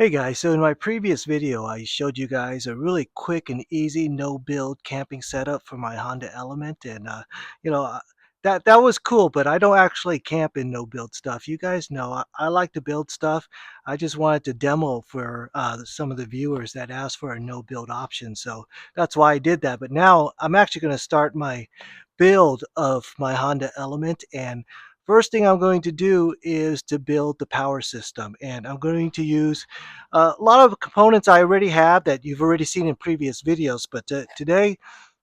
Hey guys, so in my previous video I showed you guys a really quick and easy no-build camping setup for my Honda Element, and you know uh, that was cool, but I don't actually camp in no-build stuff. You guys know I like to build stuff. I just wanted to demo for some of the viewers that asked for a no-build option, so that's why I did that. But now I'm actually going to start my build of my Honda Element, and first thing I'm going to do is to build the power system, and I'm going to use a lot of components I already have that you've already seen in previous videos, but today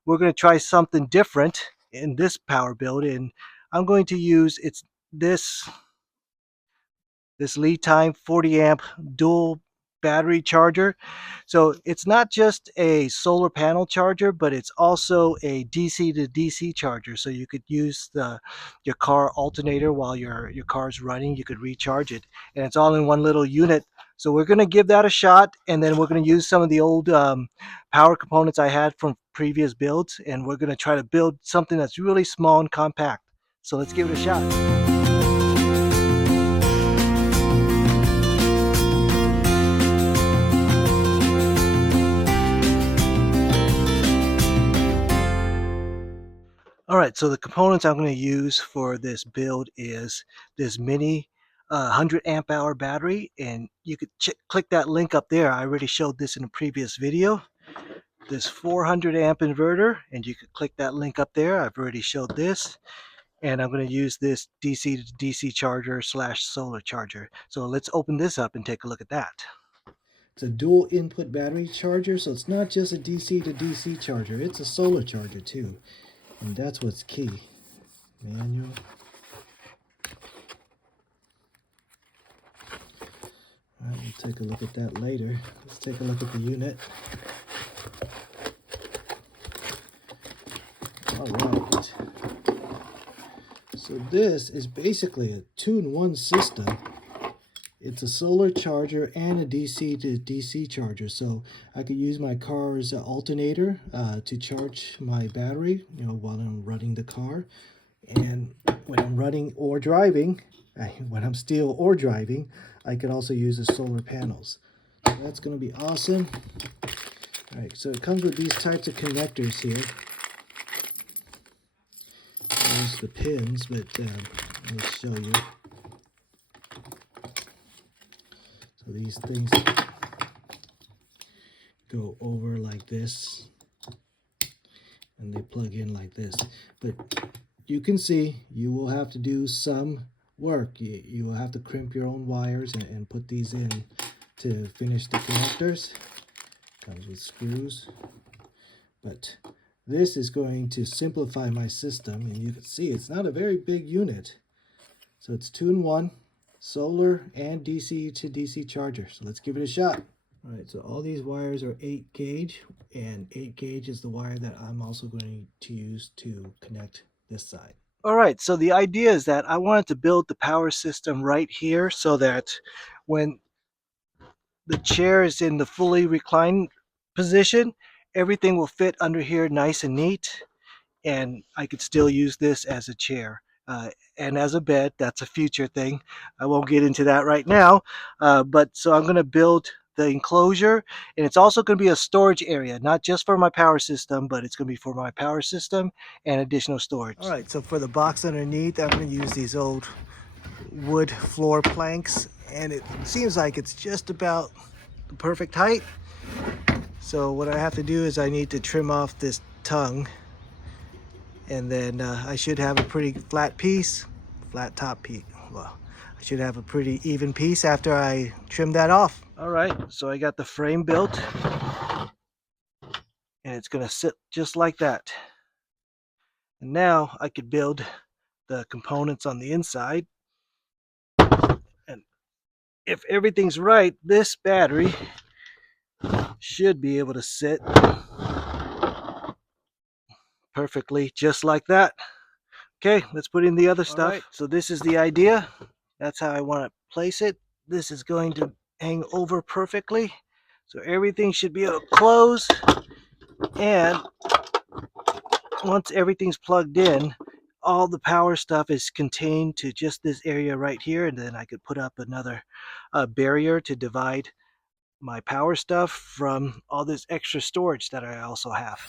we're going to try something different in this power build, and I'm going to use this this lead time 40 amp dual battery charger. So it's not just a solar panel charger, but it's also a DC to DC charger. So you could use your car alternator while your car's running. You could recharge it, and it's all in one little unit. So we're going to give that a shot, and then we're going to use some of the old power components I had from previous builds, and we're going to try to build something that's really small and compact. So let's give it a shot. All right, so the components I'm going to use for this build is this mini 100 amp hour battery, and you could click that link up there. I already showed this in a previous video. This 400 amp inverter, and you could click that link up there. I've already showed this, and I'm going to use this DC to DC charger slash solar charger. So let's open this up and take a look at that. It's a dual input battery charger, so it's not just a DC to DC charger, it's a solar charger too. And that's what's key. Manual. All right, we'll take a look at that later. Let's take a look at the unit. All right. So this is basically a two-in-one system. It's a solar charger and a DC to DC charger. So I could use my car's alternator to charge my battery, while I'm running the car. And when I'm running or driving, when I'm still or driving, I could also use the solar panels. So that's going to be awesome. All right, so it comes with these types of connectors here. There's the pins, but let me show you. So these things go over like this, and they plug in like this. But you can see you will have to do some work. You will have to crimp your own wires and put these in to finish the connectors. Comes with screws. But this is going to simplify my system, and you can see it's not a very big unit. So it's 2-in-1, solar and DC to DC charger. So let's give it a shot. All right, so all these wires are 8 gauge, and 8 gauge is the wire that I'm also going to use to connect this side. All right, so the idea is that I wanted to build the power system right here so that when the chair is in the fully reclined position, everything will fit under here nice and neat, and I could still use this as a chair. And as a bed. That's a future thing. I won't get into that right now. But so I'm going to build the enclosure, and it's also going to be a storage area, not just for my power system, but it's going to be for my power system and additional storage. All right, so for the box underneath, I'm going to use these old wood floor planks, and it seems like it's just about the perfect height. So what I have to do is I need to trim off this tongue, and then I should have a pretty flat piece, flat top piece. Well, I should have a pretty even piece after I trim that off. All right, so I got the frame built, and it's gonna sit just like that. And now I could build the components on the inside. And if everything's right, this battery should be able to sit perfectly just like that. Okay, let's put in the other stuff. Right, so this is the idea. That's how I want to place it. This is going to hang over perfectly. So everything should be able to close. And once everything's plugged in, all the power stuff is contained to just this area right here. And then I could put up another barrier to divide my power stuff from all this extra storage that I also have.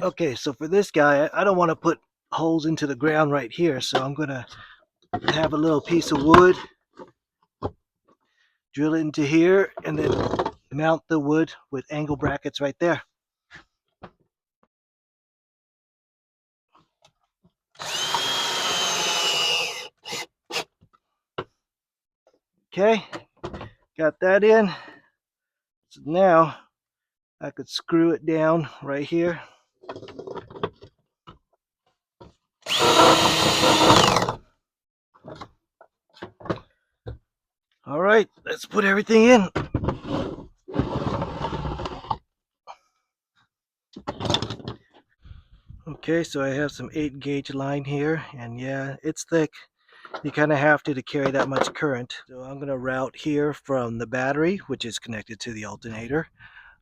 Okay, so for this guy, I don't want to put holes into the ground right here, so I'm gonna have a little piece of wood, drill it into here, and then mount the wood with angle brackets right there. Okay, got that in. So now I could screw it down right here. All right, let's put everything in. Okay, so I have some 8-gauge line here, and yeah, it's thick. You kind of have to carry that much current. So I'm going to route here from the battery, which is connected to the alternator,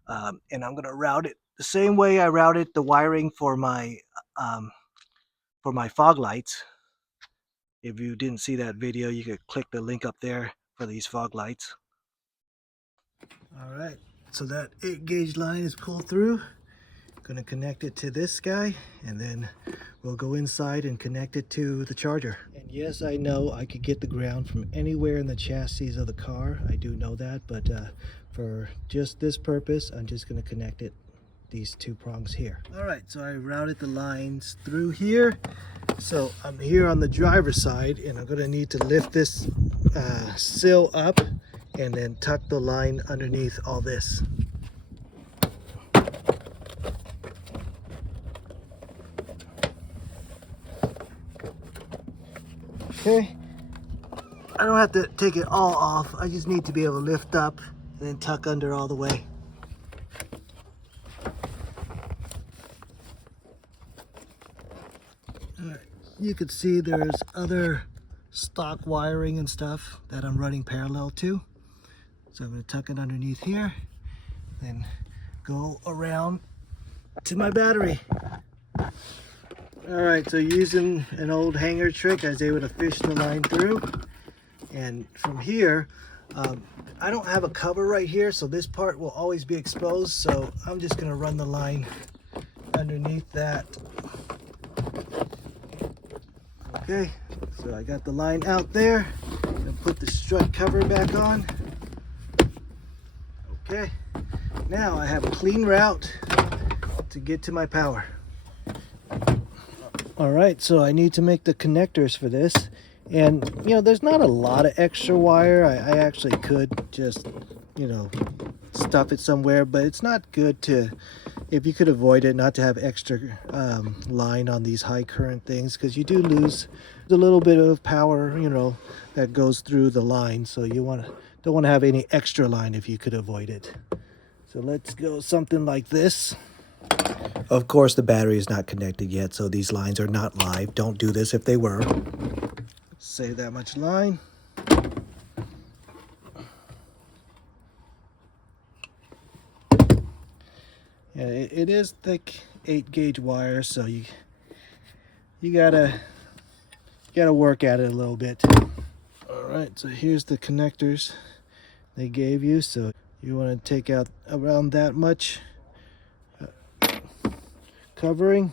and I'm going to route it the same way I routed the wiring for my fog lights. If you didn't see that video, you could click the link up there for these fog lights. All right, so that 8-gauge line is pulled through. Gonna connect it to this guy, and then we'll go inside and connect it to the charger. And yes, I know I could get the ground from anywhere in the chassis of the car. I do know that, but for just this purpose, I'm just gonna connect it, these 2 prongs here. All right, so I routed the lines through here. So I'm here on the driver's side, and I'm gonna need to lift this sill up and then tuck the line underneath all this. Okay, I don't have to take it all off. I just need to be able to lift up and then tuck under all the way. All right. You can see there's other stock wiring and stuff that I'm running parallel to. So I'm going to tuck it underneath here, then go around to my battery. All right, so using an old hanger trick, I was able to fish the line through. And from here, I don't have a cover right here, so this part will always be exposed. So I'm just gonna run the line underneath that. Okay, so I got the line out there. And put the strut cover back on. Okay, now I have a clean route to get to my power. All right, so I need to make the connectors for this. And, you know, there's not a lot of extra wire. I actually could just, you know, stuff it somewhere, but it's not good to, if you could avoid it, not to have extra line on these high current things, because you do lose a little bit of power, you know, that goes through the line. So you don't want to have any extra line if you could avoid it. So let's go something like this. Of course, the battery is not connected yet, so these lines are not live. Don't do this if they were. Save that much line. Yeah, it is thick 8-gauge wire, so you gotta work at it a little bit. All right, so here's the connectors they gave you. So you want to take out around that much covering.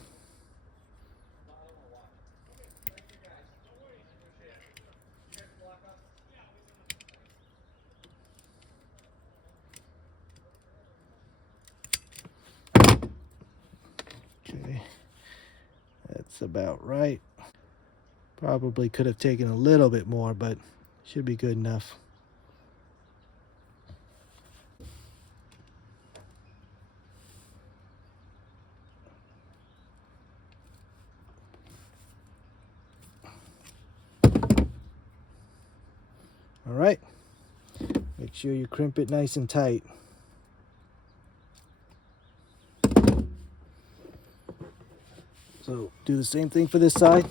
Okay, that's about right. Probably could have taken a little bit more, but should be good enough. All right, make sure you crimp it nice and tight. So do the same thing for this side.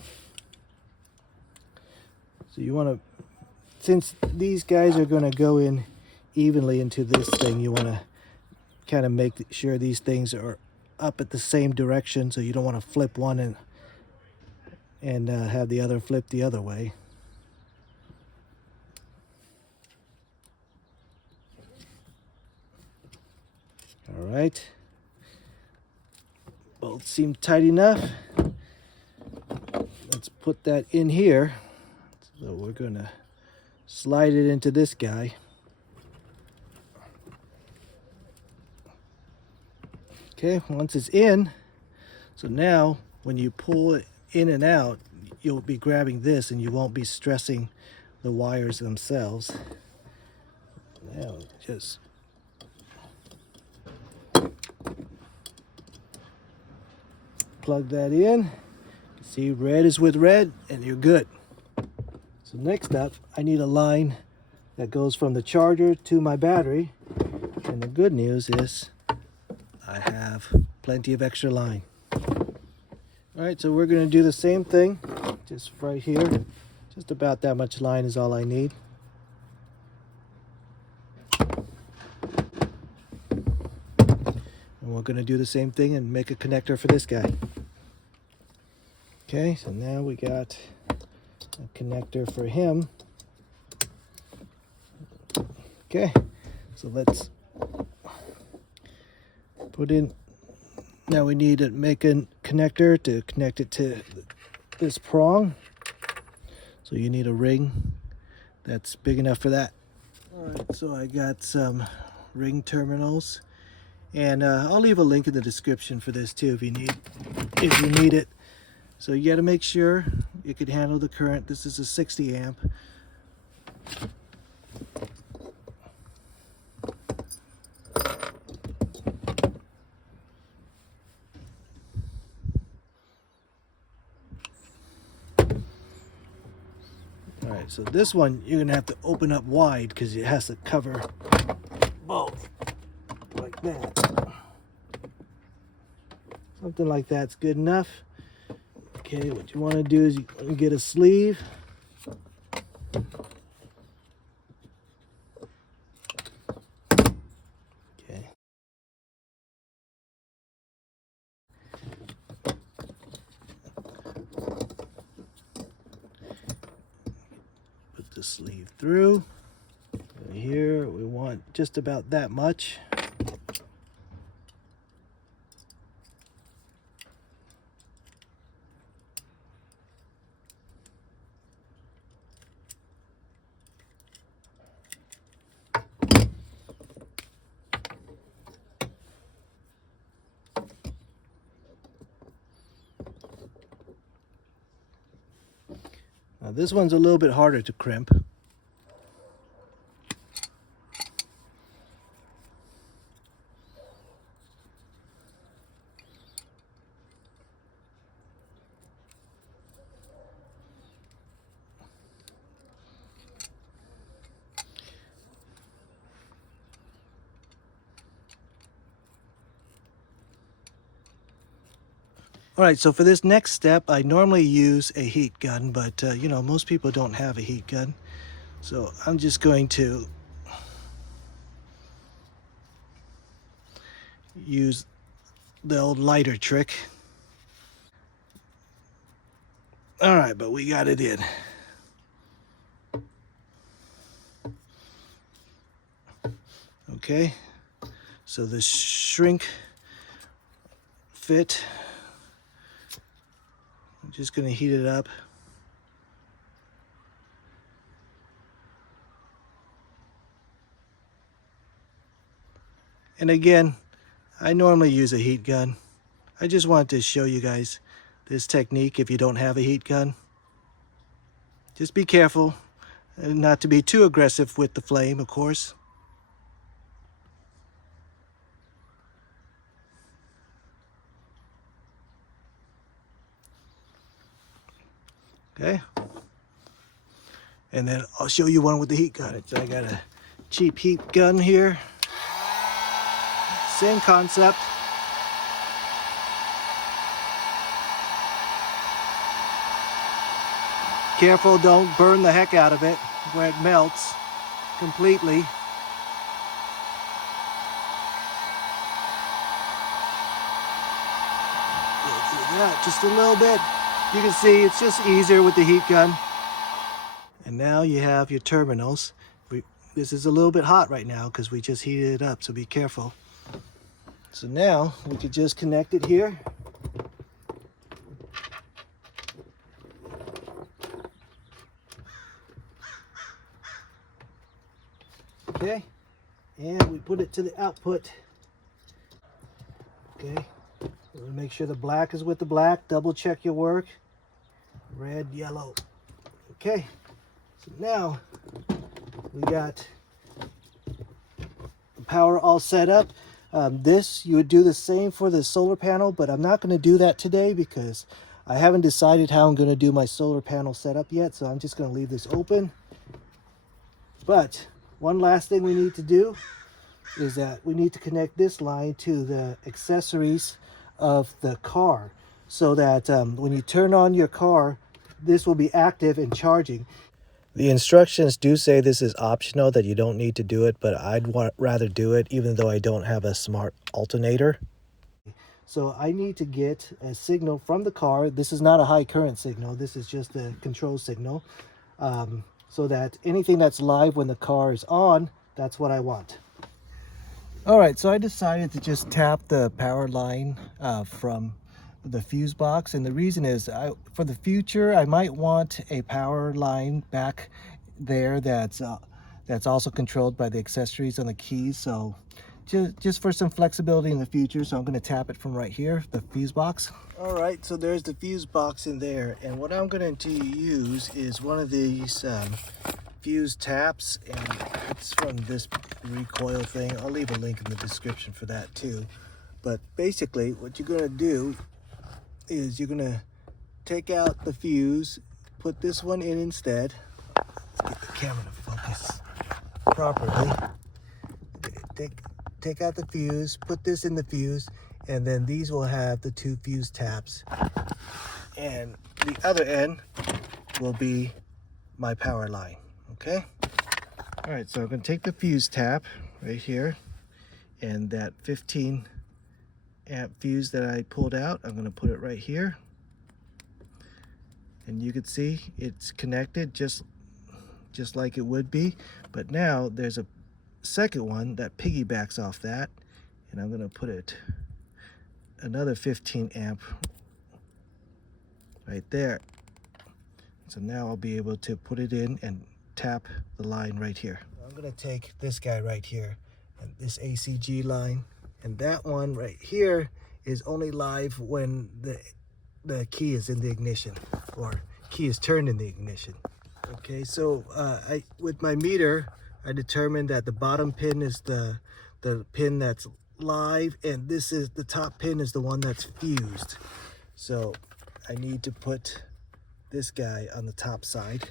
So you want to, since these guys are going to go in evenly into this thing, you want to kind of make sure these things are up at the same direction. So you don't want to flip one and have the other flip the other way. right? Both seem tight enough. Let's put that in here. So we're gonna slide it into this guy. Okay, once it's in, so now when you pull it in and out, you'll be grabbing this and you won't be stressing the wires themselves. Now just plug that in. See, red is with red and you're good. So next up, I need a line that goes from the charger to my battery. And the good news is I have plenty of extra line. All right, so we're gonna do the same thing, just right here. Just about that much line is all I need. And we're gonna do the same thing and make a connector for this guy. Okay, so now we got a connector for him. Okay, so let's put in, now we need to make a connector to connect it to this prong. So you need a ring that's big enough for that. All right, so I got some ring terminals, and I'll leave a link in the description for this too if you need it. So you got to make sure it can handle the current. This is a 60 amp. All right, so this one you're gonna have to open up wide because it has to cover both, like that. Something like that's good enough. Okay, what you want to do is you want to get a sleeve. Okay. Put the sleeve through. Here we want just about that much. Now this one's a little bit harder to crimp. All right, so for this next step, I normally use a heat gun, but you know, most people don't have a heat gun. So I'm just going to use the old lighter trick. All right, but we got it in. Okay, so the shrink fit, I'm just going to heat it up. And again, I normally use a heat gun. I just wanted to show you guys this technique if you don't have a heat gun. Just be careful and not to be too aggressive with the flame, of course. Okay, and then I'll show you one with the heat gun. So I got a cheap heat gun here. Same concept. Careful, don't burn the heck out of it where it melts completely. Yeah, just a little bit. You can see it's just easier with the heat gun. And now you have your terminals. This is a little bit hot right now because we just heated it up, so be careful. So now we could just connect it here. Okay, and we put it to the output. Okay, we'll make sure the black is with the black. Double check your work. Red, yellow. Okay, so now we got the power all set up. This, you would do the same for the solar panel, but I'm not going to do that today because I haven't decided how I'm going to do my solar panel setup yet, so I'm just going to leave this open. But one last thing we need to do is that we need to connect this line to the accessories of the car so that when you turn on your car, this will be active and charging. The instructions do say this is optional, that you don't need to do it, but I'd rather do it even though I don't have a smart alternator. So I need to get a signal from the car. This is not a high current signal. This is just a control signal. So that anything that's live when the car is on, that's what I want. All right, so I decided to just tap the power line from the fuse box, and the reason is for the future I might want a power line back there that's also controlled by the accessories on the keys, so just for some flexibility in the future. So I'm going to tap it from right here, the fuse box. All right, so there's the fuse box in there, and what I'm going to use is one of these fuse taps, and it's from this recoil thing. I'll leave a link in the description for that too. But basically what you're going to do is you're going to take out the fuse, put this one in instead. Let's get the camera to focus properly. Take out the fuse, put this in the fuse, and then these will have the two fuse taps, and the other end will be my power line. Okay, all right, so I'm going to take the fuse tap right here, and that 15 amp fuse that I pulled out, I'm going to put it right here, and you can see it's connected just like it would be. But now there's a second one that piggybacks off that, and I'm going to put it another 15 amp right there. So now I'll be able to put it in and tap the line right here. I'm going to take this guy right here, and this ACG line, and that one right here is only live when the key is in the ignition, or key is turned in the ignition. Okay, so with my meter, I determined that the bottom pin is the pin that's live, and this is the top pin is the one that's fused. So I need to put this guy on the top side.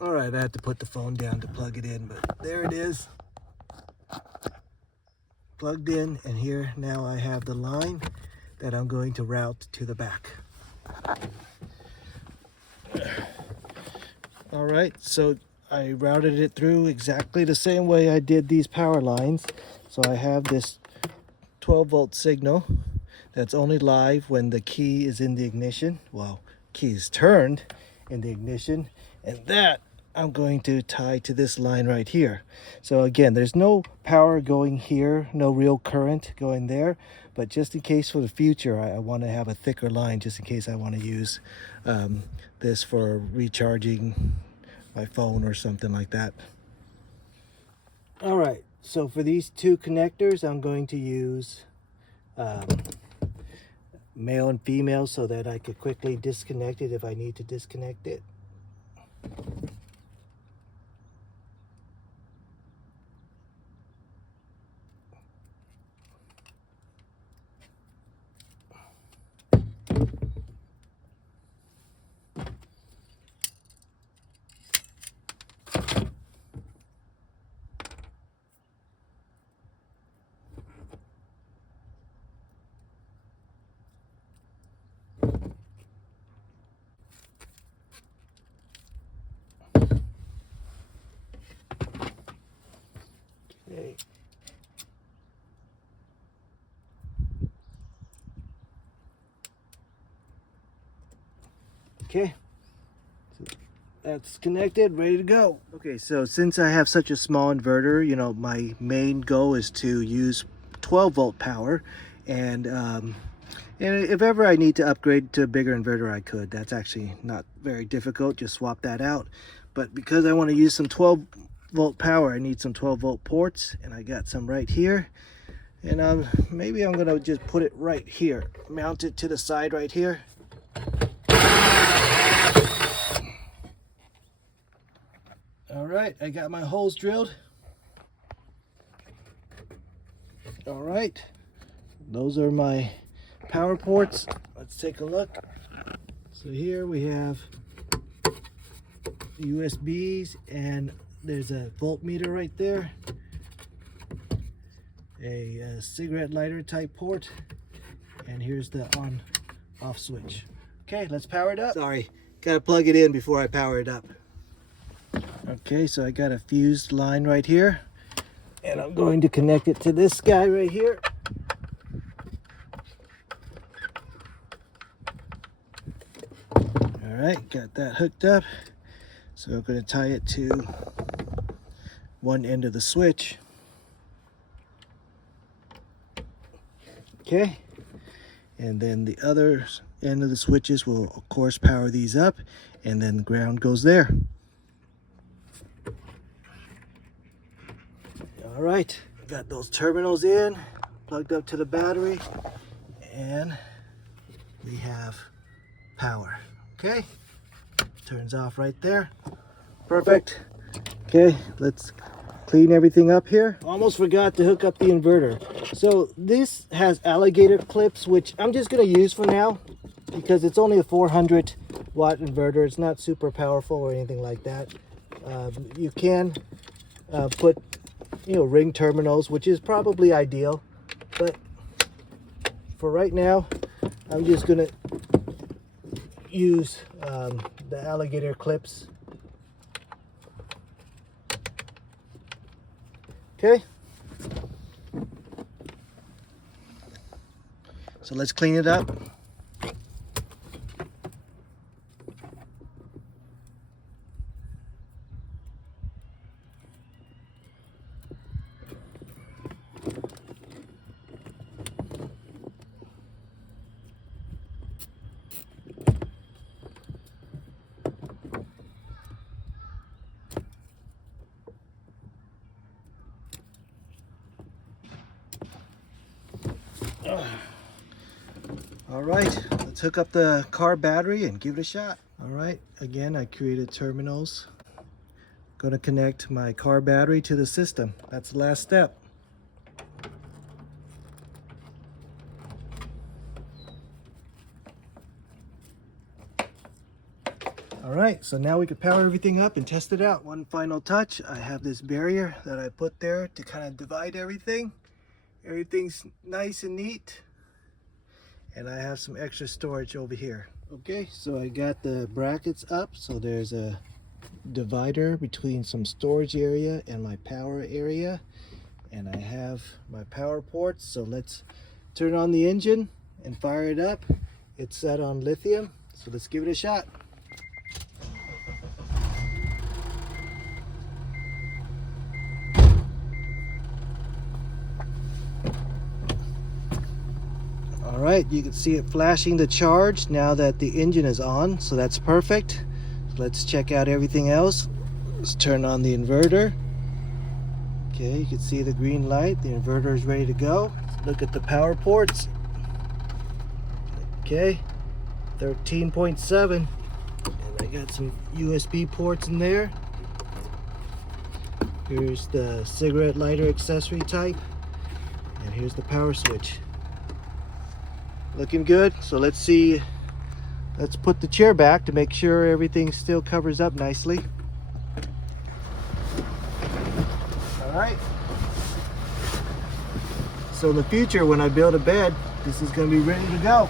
All right, I had to put the phone down to plug it in, but there it is, plugged in, and here now I have the line that I'm going to route to the back. All right, so I routed it through exactly the same way I did these power lines. So I have this 12-volt signal that's only live when the key is in the ignition. Well, key is turned in the ignition, and that I'm going to tie to this line right here. So again, there's no power going here, no real current going there, but just in case for the future, I want to have a thicker line just in case I want to use this for recharging my phone or something like that. All right, so for these two connectors, I'm going to use male and female so that I could quickly disconnect it if I need to disconnect it. Okay. Okay, so That's connected, ready to go. Okay, so since I have such a small inverter, you know, my main goal is to use 12-volt power, and if ever I need to upgrade to a bigger inverter, I could. That's actually not very difficult, just swap that out. But because I want to use some 12-volt power, I need some 12-volt ports, and I got some right here. And maybe I'm gonna just put it right here, mount it to the side right here. All right, I got my holes drilled. All right, those are my power ports. Let's take a look. So here we have USBs, and there's a voltmeter right there, a cigarette lighter type port, and here's the on off switch. Okay, let's power it up. Sorry, gotta plug it in before I power it up. Okay, so I got a fused line right here, and I'm going to connect it to this guy right here. All right, got that hooked up. So I'm going to tie it to one end of the switch. Okay, and then the other end of the switches will of course power these up, and then the ground goes there. All right, got those terminals in, plugged up to the battery, and we have power. Okay, turns off right there. Perfect. Okay, let's clean everything up here. Almost forgot to hook up the inverter. So this has alligator clips, which I'm just going to use for now because it's only a 400 watt inverter. It's not super powerful or anything like that. You can put, you know, ring terminals, which is probably ideal, but for right now I'm just gonna use the alligator clips. Okay, so let's clean it up. All right, let's hook up the car battery and give it a shot. All right, again, I created terminals. Going to connect my car battery to the system. That's the last step. All right, so now we can power everything up and test it out. One final touch, I have this barrier that I put there to kind of divide everything. Everything's nice and neat. And I have some extra storage over here. Okay, so I got the brackets up, so there's a divider between some storage area and my power area, and I have my power ports. So let's turn on the engine and fire it up. It's set on lithium, so let's give it a shot. All right, you can see it flashing the charge now that the engine is on, so that's perfect. So let's check out everything else. Let's turn on the inverter. Okay, you can see the green light. The inverter is ready to go. Look at the power ports. Okay, 13.7. And I got some USB ports in there. Here's the cigarette lighter accessory type. And here's the power switch. Looking good. So let's see, let's put the chair back to make sure everything still covers up nicely. All right, so in the future when I build a bed, this is going to be ready to go.